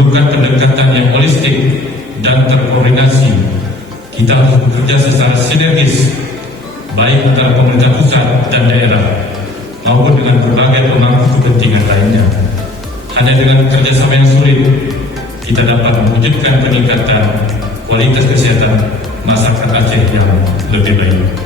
memerlukan pendekatan yang holistik dan terkoordinasi. Kita harus bekerja secara sinergis, baik antara pemerintah pusat dan daerah, maupun dengan berbagai pemangku kepentingan lainnya. Hanya dengan kerjasama yang sulit, kita dapat mewujudkan peningkatan kualitas kesehatan masyarakat Aceh yang lebih baik.